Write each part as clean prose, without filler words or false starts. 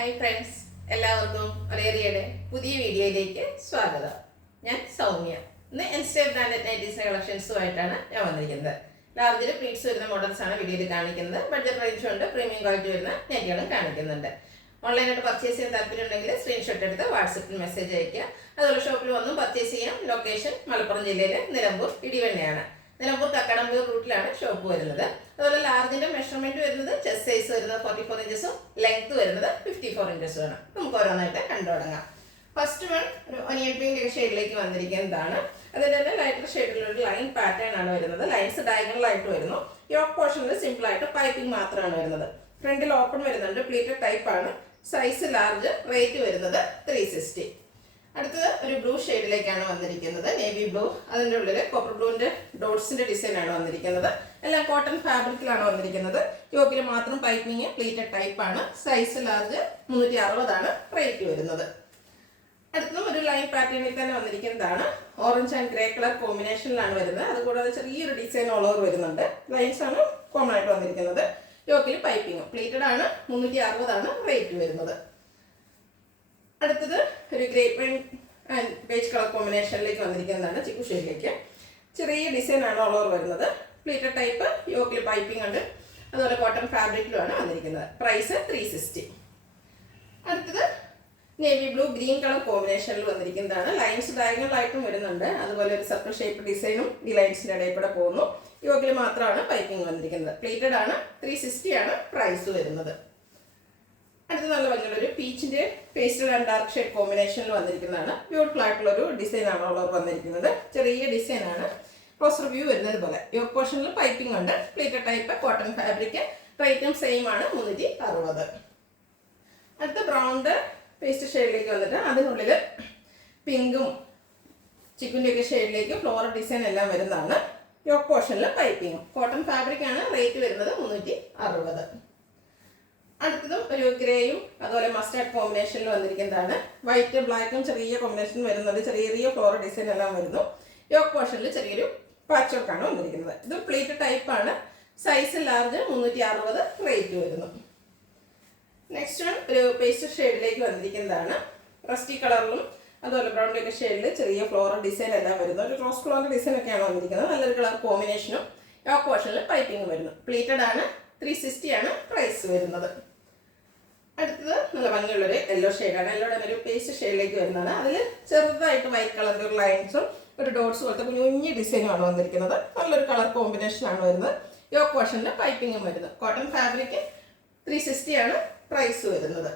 Hi friends, എല്ലാവർക്കും ഒരേറിയയുടെ പുതിയ വീഡിയോയിലേക്ക് സ്വാഗതം. ഞാൻ സൗമ്യ. ഇന്ന് എൻസ്റ്റേ ബ്രാൻഡഡ് നൈറ്റീസ് കളക്ഷൻസുമായിട്ടാണ് ഞാൻ വന്നിരിക്കുന്നത്. ലാർജിൽ പ്ലീറ്റ്സ് വരുന്ന മോഡൽസ് ആണ് വീഡിയോയിൽ കാണിക്കുന്നത്. ബഡ്ജറ്റ് റേഞ്ച് ഉണ്ട്, പ്രീമിയം ക്വാളിറ്റി വരുന്ന നൈറ്റികളും കാണിക്കുന്നുണ്ട്. ഓൺലൈനായിട്ട് പർച്ചേസ് ചെയ്യാൻ താല്പര്യമുണ്ടെങ്കിൽ സ്ക്രീൻഷോട്ട് എടുത്ത് വാട്സപ്പിൽ മെസ്സേജ് അയയ്ക്കുക. അതുപോലെ ഷോപ്പിൽ വന്നും പർച്ചേസ് ചെയ്യാം. ലൊക്കേഷൻ മലപ്പുറം ജില്ലയിലെ നിലമ്പൂർ ഇടിവണ്ണയാണ്. നിലമ്പൂർ കക്കടമ്പൂർ റൂട്ടിലാണ് ഷോപ്പ് വരുന്നത്. അതുപോലെ ലാർജിന്റെ മെഷർമെന്റ് വരുന്നത് ചെസ്റ്റ് സൈസ് വരുന്നത് 44 ഇഞ്ചസും ലെങ്ത് വരുന്നത് 54 ഇഞ്ചസും ആണ്. നമുക്ക് ഓരോന്നായിട്ട് കണ്ടു തുടങ്ങാം. ഫസ്റ്റ് വൺ ഒരു ഒനിയൻ പിങ്ക് ഷെയ്ഡിലേക്ക് വന്നിരിക്കുന്നതാണ്. അതിൻ്റെ തന്നെ ലൈറ്റർ ഷെയ്ഡിലുള്ള ഒരു ലൈൻ പാറ്റേൺ ആണ് വരുന്നത്. ലൈൻസ് ഡയഗണൽ ആയിട്ട് വരുന്നു. യോക്ക് പോർഷനിൽ സിമ്പിൾ ആയിട്ട് പൈപ്പിംഗ് മാത്രമാണ് വരുന്നത്. ഫ്രണ്ടിൽ ഓപ്പൺ വരുന്നുണ്ട്. പ്ലീറ്റഡ് ടൈപ്പ് ആണ്. Size large. റേറ്റ് വരുന്നത് 360. അടുത്തത് ഒരു ബ്ലൂ ഷെയ്ഡിലേക്കാണ് വന്നിരിക്കുന്നത്. Navy blue. അതിൻ്റെ ഉള്ളിൽ കോപ്പർ ബ്ലൂവിൻ്റെ ഡോട്ട്സിൻ്റെ ഡിസൈനാണ് വന്നിരിക്കുന്നത്. എല്ലാം കോട്ടൺ ഫാബ്രിക്കിലാണ് വന്നിരിക്കുന്നത്. യോക്കിൽ മാത്രം പൈപ്പിംഗ്. പ്ലീറ്റഡ് ടൈപ്പ് ആണ്. Size large. 360 ആണ് റേറ്റ് വരുന്നത്. അടുത്തതും ഒരു ലൈൻ പാറ്റേണിൽ തന്നെ വന്നിരിക്കുന്നതാണ്. ഓറഞ്ച് ആൻഡ് ഗ്രേ കളർ കോമ്പിനേഷനിലാണ് വരുന്നത്. അതുകൂടാതെ ചെറിയൊരു ഡിസൈൻ ഓൾ ഓവർ വരുന്നുണ്ട്. ലൈൻസ് ആണ് കോമൺ ആയിട്ട് വന്നിരിക്കുന്നത്. യോക്കിൽ പൈപ്പിംഗ്. പ്ലീറ്റഡ് ആണ്. 360 ആണ് റേറ്റ് വരുന്നത്. അടുത്തത് ഒരു ഗ്രേ ആൻഡ് ബേജ് കളർ കോമ്പിനേഷനിലേക്ക് വന്നിരിക്കുന്നതാണ്. ചിക്കു ഷെയ്ഡിലേക്ക് ചെറിയ ഡിസൈൻ ആണ് ഓൾ ഓവർ വരുന്നത്. Pleated type. യോക്കിൽ പൈപ്പിംഗ് ഉണ്ട്. അതുപോലെ കോട്ടൺ ഫാബ്രിക്കിലുമാണ് വന്നിരിക്കുന്നത്. പ്രൈസ് 360. അടുത്തത് നേവി ബ്ലൂ ഗ്രീൻ കളർ കോമ്പിനേഷനിൽ വന്നിരിക്കുന്നതാണ്. ലൈൻസ് ഡയഗണൽ ആയിട്ടും വരുന്നുണ്ട്. അതുപോലെ ഒരു സർക്കിൾ ഷേപ്പ് ഡിസൈനും ഈ ലൈൻസിൻ്റെ ഇടയിൽ കൂടെ പോകുന്നു. യോക്കിൽ മാത്രമാണ് പൈപ്പിംഗ് വന്നിരിക്കുന്നത്. പ്ലീറ്റഡ് ആണ്. 360 ആണ് പ്രൈസ് വരുന്നത്. അടുത്ത നല്ല ഭംഗിയുള്ളൊരു പീച്ചിൻ്റെ പേസ്റ്റൽ ആൻഡ് ഡാർക്ക് ഷെയ്ഡ് കോമ്പിനേഷനിൽ വന്നിരിക്കുന്നതാണ്. ബ്യൂട്ടിഫുൾ ആയിട്ടുള്ളൊരു ഡിസൈനാണ് ഉള്ളവർ വന്നിരിക്കുന്നത്. ചെറിയ ഡിസൈനാണ്. ക്ലോസർ വ്യൂ വരുന്നത് പോലെ. യോക്ക് പോർഷനിൽ പൈപ്പിംഗ് ഉണ്ട്. Pleated type cotton fabric. റേറ്റും സെയിം ആണ്. 360. അടുത്ത ബ്രൗണ്ട് പേസ്റ്റ് ഷെയ്ഡിലേക്ക് വന്നിട്ട് അതിനുള്ളിൽ പിങ്കും ചിക്കുൻ്റെയൊക്കെ ഷെയ്ഡിലേക്ക് ഫ്ലോറൽ ഡിസൈൻ എല്ലാം വരുന്നതാണ്. യോക്ക് പോർഷനിൽ പൈപ്പിങ്ങും. കോട്ടൺ ഫാബ്രിക് ആണ്. റേറ്റ് വരുന്നത് 360. അടുത്തതും ഒരു ഗ്രേയും അതുപോലെ മസ്റ്റാർഡ് കോമ്പിനേഷനിൽ വന്നിരിക്കുന്നതാണ്. വൈറ്റ് ബ്ലാക്കും ചെറിയ കോമ്പിനേഷൻ വരുന്നുണ്ട്. ചെറിയ ഫ്ലോറൽ ഡിസൈൻ എല്ലാം വരുന്നു. യോക്ക് പോർഷനിൽ ചെറിയൊരു പാച്ച് വർക്കാണ് വന്നിരിക്കുന്നത്. ഇത് പ്ലീറ്റ് ടൈപ്പ് ആണ്. Size large. 360 റേറ്റ് വരുന്നു. നെക്സ്റ്റ് വൺ ഒരു പേസ്റ്റ് ഷെയ്ഡിലേക്ക് വന്നിരിക്കുന്നതാണ്. റസ്റ്റി കളറിലും അതുപോലെ ബ്രൗണിൻ്റെ ഷെയ്ഡിൽ ചെറിയ ഫ്ലോറൽ ഡിസൈൻ എല്ലാം വരുന്നു. ഒരു റോസ് കളറിൻ്റെ ഡിസൈൻ ഒക്കെയാണ് വന്നിരിക്കുന്നത്. നല്ലൊരു കളർ കോമ്പിനേഷനും. യോക്ക് പോർഷനിൽ പൈപ്പിംഗ് വരുന്നു. പ്ലീറ്റഡ് ആണ്. 360 ആണ് പ്രൈസ് വരുന്നത്. അടുത്തത് നല്ല ഭംഗിയുള്ളൊരു യെല്ലോ ഷെയ്ഡാണ്. യെല്ലോയുടെ ഒരു പേസ്റ്റ് ഷെയ്ഡിലേക്ക് വരുന്നതാണ്. അതിൽ ചെറുതായിട്ട് വൈറ്റ് കളറിൻ്റെ ഒരു ലൈൻസും ഒരു ഡോട്ട്സ് പോലത്തെ കുഞ്ഞു ഡിസൈനുമാണ് വന്നിരിക്കുന്നത്. നല്ലൊരു കളർ കോമ്പിനേഷനാണ് വരുന്നത്. യോക്ക് പോർഷനിൽ പൈപ്പിങ്ങും വരുന്നത്. Cotton fabric. 360 ആണ് പ്രൈസ് വരുന്നത്.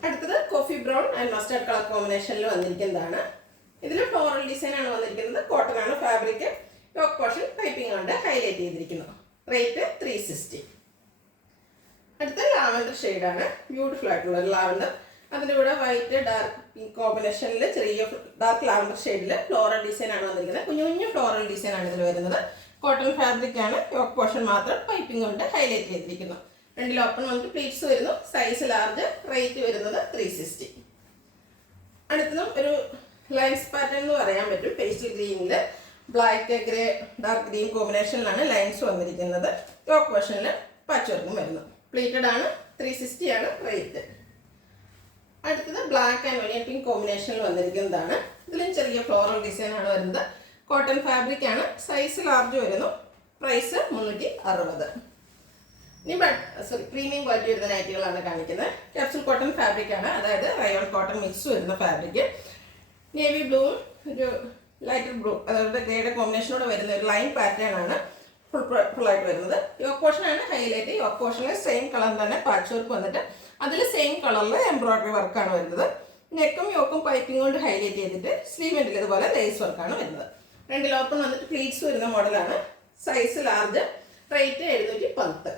അടുത്തത് coffee brown and mustard colour കോമ്പിനേഷനിൽ വന്നിരിക്കുന്നതാണ്. ഇതിൽ ഫ്ലോറൽ ഡിസൈനാണ് വന്നിരിക്കുന്നത്. കോട്ടൺ ആണ് ഫാബ്രിക്. യോക്ക് പോർഷൻ പൈപ്പിംഗ് കൊണ്ട് ഹൈലൈറ്റ് ചെയ്തിരിക്കുന്നു. റേറ്റ് 360. അടുത്ത ലാവൻഡർ ഷെയ്ഡാണ്. ബ്യൂട്ടിഫുൾ ആയിട്ടുള്ള ഒരു ലാവൻഡർ. അതിൻ്റെ കൂടെ വൈറ്റ് ഡാർക്ക് പിങ്ക് കോമ്പിനേഷനിൽ ചെറിയ ഡാർക്ക് ലാവൻഡർ ഷെയ്ഡിൽ ഫ്ലോറൽ ഡിസൈൻ ആണ് വന്നിരിക്കുന്നത്. കുഞ്ഞു ഫ്ലോറൽ ഡിസൈൻ ആണ് ഇതിൽ വരുന്നത്. കോട്ടൺ ഫാബ്രിക് ആണ്. യോക്ക് പോർഷൻ മാത്രം പൈപ്പിംഗ് കൊണ്ട് ഹൈലൈറ്റ് ചെയ്തിരിക്കുന്നു. രണ്ടിൽ ഓപ്പൺ വന്നിട്ട് പ്ലീറ്റ്സ് വരുന്നു. Size large. റേറ്റ് വരുന്നത് 360. അടുത്തതും ഒരു ലൈൻസ് പാറ്റേൺ എന്ന് പറയാൻ പറ്റും. പേസ്റ്റൽ ഗ്രീനിൽ ബ്ലാക്ക് ഗ്രേ ഡാർക്ക് ഗ്രീൻ കോമ്പിനേഷനിലാണ് ലൈൻസ് വന്നിരിക്കുന്നത്. യോക്ക് പോർഷനിൽ പാച്ച് വർക്കും വരുന്നു. പ്ലീറ്റഡ് ആണ്. 360 ആണ് റേറ്റ്. അടുത്തത് ബ്ലാക്ക് ആൻഡ് ഒനിയൻ പിങ്ക് കോമ്പിനേഷനിൽ വന്നിരിക്കുന്നതാണ്. ഇതിലും ചെറിയ ഫ്ലോറൽ ഡിസൈൻ ആണ് വരുന്നത്. കോട്ടൺ ഫാബ്രിക് ആണ്. സൈസ് ലാർജ് വരുന്നു. പ്രൈസ് 360. ഇനി പ്രീമിയം ക്വാളിറ്റി വരുന്ന നൈറ്റികളാണ് കാണിക്കുന്നത്. ക്യാപ്സൂൾ കോട്ടൺ ഫാബ്രിക് ആണ്. അതായത് റയോൺ കോട്ടൺ മിക്സ് വരുന്ന ഫാബ്രിക്. നേവി ബ്ലൂവും ഒരു ലൈറ്റർ ബ്ലൂ അതായത് ഗ്രേയുടെ കോമ്പിനേഷനോട് വരുന്ന ഒരു ലൈൻ പാറ്റേൺ ആണ് ഫുള്ളായിട്ട് വരുന്നത്. യോക്ക് പോർഷൻ ആണ് ഹൈലൈറ്റ്. യോക്ക് പോർഷനിൽ സെയിം കളർ തന്നെ പാച്ച് വർക്ക് വന്നിട്ട് അതിൽ സെയിം കളറിൽ എംബ്രോയിഡറി വർക്കാണ് വരുന്നത്. നെക്കും യോക്കും പൈപ്പിംഗ് കൊണ്ട് ഹൈലൈറ്റ് ചെയ്തിട്ട് സ്ലീവെൻറ്റിൽ ഇതുപോലെ ലേസ് വർക്കാണ് വരുന്നത്. രണ്ടിൽ ഓപ്പൺ വന്നിട്ട് പ്ലീറ്റ്സ് വരുന്ന മോഡലാണ്. Size large. Rate 710.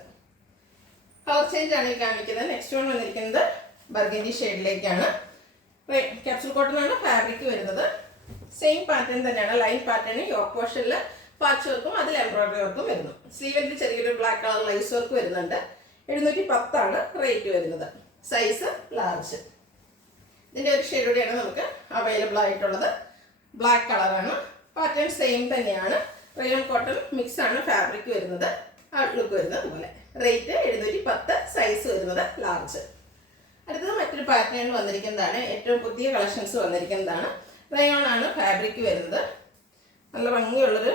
Colour change ആണ് ഈ കാണിക്കുന്നത്. നെക്സ്റ്റ് വൺ വന്നിരിക്കുന്നത് ബർഗൻഡി ഷെയ്ഡിലേക്കാണ്. ക്യാപ്സൂൾ കോട്ടൺ ആണ് ഫാബ്രിക് വരുന്നത്. സെയിം പാറ്റേൺ തന്നെയാണ്. Line pattern. യോക്ക് പോർഷനിൽ പാച്ച് വർക്കും അതിൽ എംബ്രോയിഡറി വർക്കും വരുന്നു. സ്ലീവിൽ ചെറിയൊരു ബ്ലാക്ക് കളർ ലൈസ് വർക്ക് വരുന്നുണ്ട്. 710 ആണ് റേറ്റ് വരുന്നത്. Size large. ഇതിൻ്റെ ഒരു ഷെയ്ഡ് കൂടിയാണ് നമുക്ക് അവൈലബിൾ ആയിട്ടുള്ളത്. ബ്ലാക്ക് കളറാണ്. പാറ്റേൺ സെയിം തന്നെയാണ്. റയോൺ കോട്ടൺ മിക്സ് ആണ് ഫാബ്രിക് വരുന്നത്. ഔട്ട്ലുക്ക് വരുന്നത് പോലെ. റേറ്റ് 710. സൈസ് വരുന്നത് ലാർജ്. അടുത്തത് മറ്റൊരു പാറ്റേൺ വന്നിരിക്കുന്നതാണ്, ഏറ്റവും പുതിയ കളക്ഷൻസ് വന്നിരിക്കുന്നതാണ്. റയോൺ ആണ് ഫാബ്രിക് വരുന്നത്. നല്ല ഭംഗിയുള്ളൊരു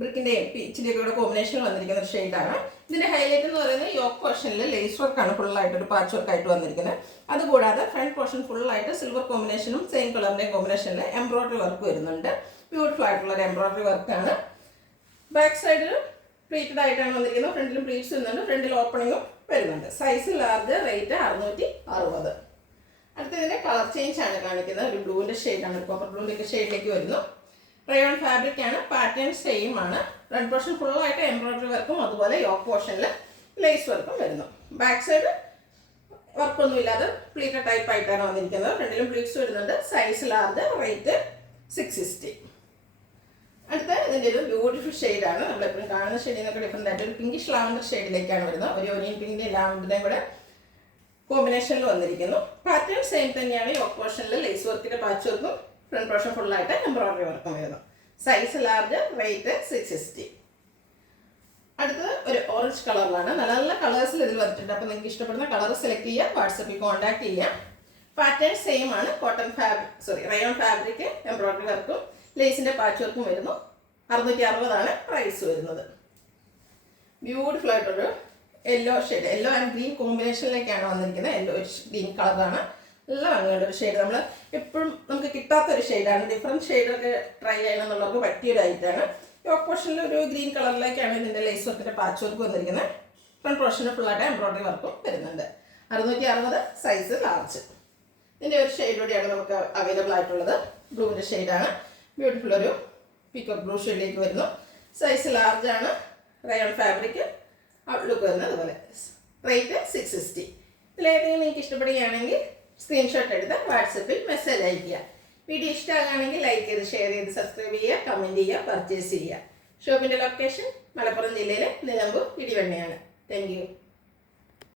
ബ്രിക്കിൻ്റെയും പീച്ചിൻ്റെയൊക്കെ കൂടെ കോമ്പിനേഷൻ വന്നിരിക്കുന്ന ഒരു ഷെയ്ഡാണ്. ഇതിൻ്റെ ഹൈലൈറ്റ് എന്ന് പറയുന്നത് യോക്ക് പോർഷനിൽ ലേസ് വർക്കാണ് ഫുള്ളായിട്ട് ഒരു പാച്ച് വർക്കായിട്ട് വന്നിരിക്കുന്നത്. അതുകൂടാതെ ഫ്രണ്ട് പോർഷൻ ഫുള്ളായിട്ട് സിൽവർ കോമ്പിനേഷനും സെയിം കളറിൻ്റെയും കോമ്പിനേഷനിൽ എംബ്രോയ്ഡറി വർക്ക് വരുന്നുണ്ട്. ബ്യൂട്ടിഫുൾ ആയിട്ടുള്ളൊരു എംബ്രോയ്ഡറി വർക്കാണ്. ബാക്ക് സൈഡിൽ പ്ലീറ്റഡ് ആയിട്ടാണ് വന്നിരിക്കുന്നത്. ഫ്രണ്ടിലും പ്ലീറ്റ്സ് വരുന്നുണ്ട്, ഫ്രണ്ടിൽ ഓപ്പണിങ്ങും വരുന്നുണ്ട്. Size large, rate 660. അടുത്തതിൻ്റെ കളർ ചേഞ്ച് ആണ് കാണിക്കുന്നത്. ഒരു ബ്ലൂവിൻ്റെ ഷെയ്ഡാണ്, കോപ്പർ ബ്ലൂവിൻ്റെ ഒക്കെ ഷെയ്ഡിലേക്ക് വരുന്നു. റയോൺ ഫാബ്രിക് ആണ്, പാറ്റേൺ സെയിം ആണ്. ഫ്രണ്ട് പോർഷൻ ഫുള്ളായിട്ട് എംബ്രോയ്ഡറി വർക്കും അതുപോലെ യോക്ക് പോർഷനിൽ ലേസ് വർക്കും വരുന്നു. ബാക്ക് സൈഡ് വർക്കൊന്നും ഇല്ലാതെ പ്ലീറ്റഡ് ടൈപ്പ് ആയിട്ടാണ് വന്നിരിക്കുന്നത്. ഫ്രണ്ടിലും പ്ലീറ്റ്സ് വരുന്നുണ്ട്. Size large, rate 660. അടുത്ത ഇതിൻ്റെ ഒരു ബ്യൂട്ടിഫുൾ ഷെയ്ഡാണ്. നമ്മളെപ്പോഴും കാണുന്ന ഷെയ്ഡിൽ നിന്നൊക്കെ ഡിഫറെൻ്റ് ആയിട്ട് ഒരു പിങ്കിഷ് ലാവൻഡർ ഷെയ്ഡിലേക്കാണ് വരുന്നത്. ഒരു ഒനിയൻ പിങ്കിൻ്റെയും ലാവൻഡറിൻ്റെയും കൂടെ കോമ്പിനേഷനിൽ വന്നിരിക്കുന്നു. പാറ്റേൺ സെയിം തന്നെയാണ്. യോക്ക് പോർഷനിൽ ലേസ് വർക്കിൻ്റെ പാച്ച് വർക്കും ഫ്രണ്ട് പോർഷൻ ഫുള്ളായിട്ട് എംബ്രോയ്ഡറി വർക്കും വരുന്നു. Size large, rate 660. അടുത്തത് ഒരു ഓറഞ്ച് കളറിലാണ്. നല്ല നല്ല കളേഴ്സിൽ ഇതിൽ വന്നിട്ടുണ്ട്. അപ്പോൾ നിങ്ങൾക്ക് ഇഷ്ടപ്പെടുന്ന കളർ സെലക്ട് ചെയ്യുക, വാട്സപ്പിൽ കോൺടാക്ട് ചെയ്യാം. പാറ്റേൺ സെയിം ആണ്. റയോൺ ഫാബ്രിക് എംബ്രോയ്ഡറി വർക്കും ലേസിൻ്റെ പാച്ച് വർക്കും വരുന്നു. 660 പ്രൈസ് വരുന്നത്. ബ്യൂട്ടിഫുൾ ആയിട്ടൊരു yellow shade, yellow and green കോമ്പിനേഷനിലേക്കാണ് വന്നിരിക്കുന്നത്. യെല്ലോ ഗ്രീൻ കളറാണ്. നല്ല ഭംഗിയുള്ളൊരു ഷെയ്ഡ്, നമ്മൾ എപ്പോഴും നമുക്ക് കിട്ടാത്തൊരു ഷെയ്ഡാണ്. ഡിഫറെൻറ്റ് ഷെയ്ഡൊക്കെ ട്രൈ ചെയ്യണം എന്നുള്ളവർക്ക് പറ്റിയൊരു ഐറ്റാണ്. യോക്ക് പോർഷനിൽ ഒരു ഗ്രീൻ കളറിലേക്കാണ് ഇതിൻ്റെ ലേസ് വർക്കിൻ്റെ പാച്ച് വർക്ക് വന്നിരിക്കുന്നത്. ഫ്രണ്ട് പോർഷന് ഫുള്ളായിട്ട് എംബ്രോയ്ഡറി വർക്കും വരുന്നുണ്ട്. 660, സൈസ് ലാർജ്. ഇതിൻ്റെ ഒരു ഷെയ്ഡ് കൂടിയാണ് നമുക്ക് അവൈലബിൾ ആയിട്ടുള്ളത്. ബ്ലൂവിൻ്റെ ഷെയ്ഡാണ്. ബ്യൂട്ടിഫുൾ ഒരു പീക്കോക്ക് ബ്ലൂ ഷെയ്ഡിലേക്ക് വരുന്നു. സൈസ് ലാർജ് ആണ്. റയോൺ ഫാബ്രിക് ഔട്ട്ലുക്ക് വരുന്നത് അതുപോലെ. റേറ്റ് 660. ഇതിലേതെങ്കിലും നിങ്ങൾക്ക് ഇഷ്ടപ്പെടുകയാണെങ്കിൽ സ്ക്രീൻഷോട്ട് എടുത്ത് വാട്സപ്പിൽ മെസ്സേജ് അയയ്ക്കുക. വീഡിയോ ഇഷ്ടമാകുകയാണെങ്കിൽ ലൈക്ക് ചെയ്ത്, ഷെയർ ചെയ്ത്, സബ്സ്ക്രൈബ് ചെയ്യുക, കമൻറ്റ് ചെയ്യുക, പർച്ചേസ് ചെയ്യുക. ഷോപ്പിൻ്റെ ലൊക്കേഷൻ മലപ്പുറം ജില്ലയിലെ നിലമ്പൂർ ഇടിവണ്ണയാണ്. Thank you.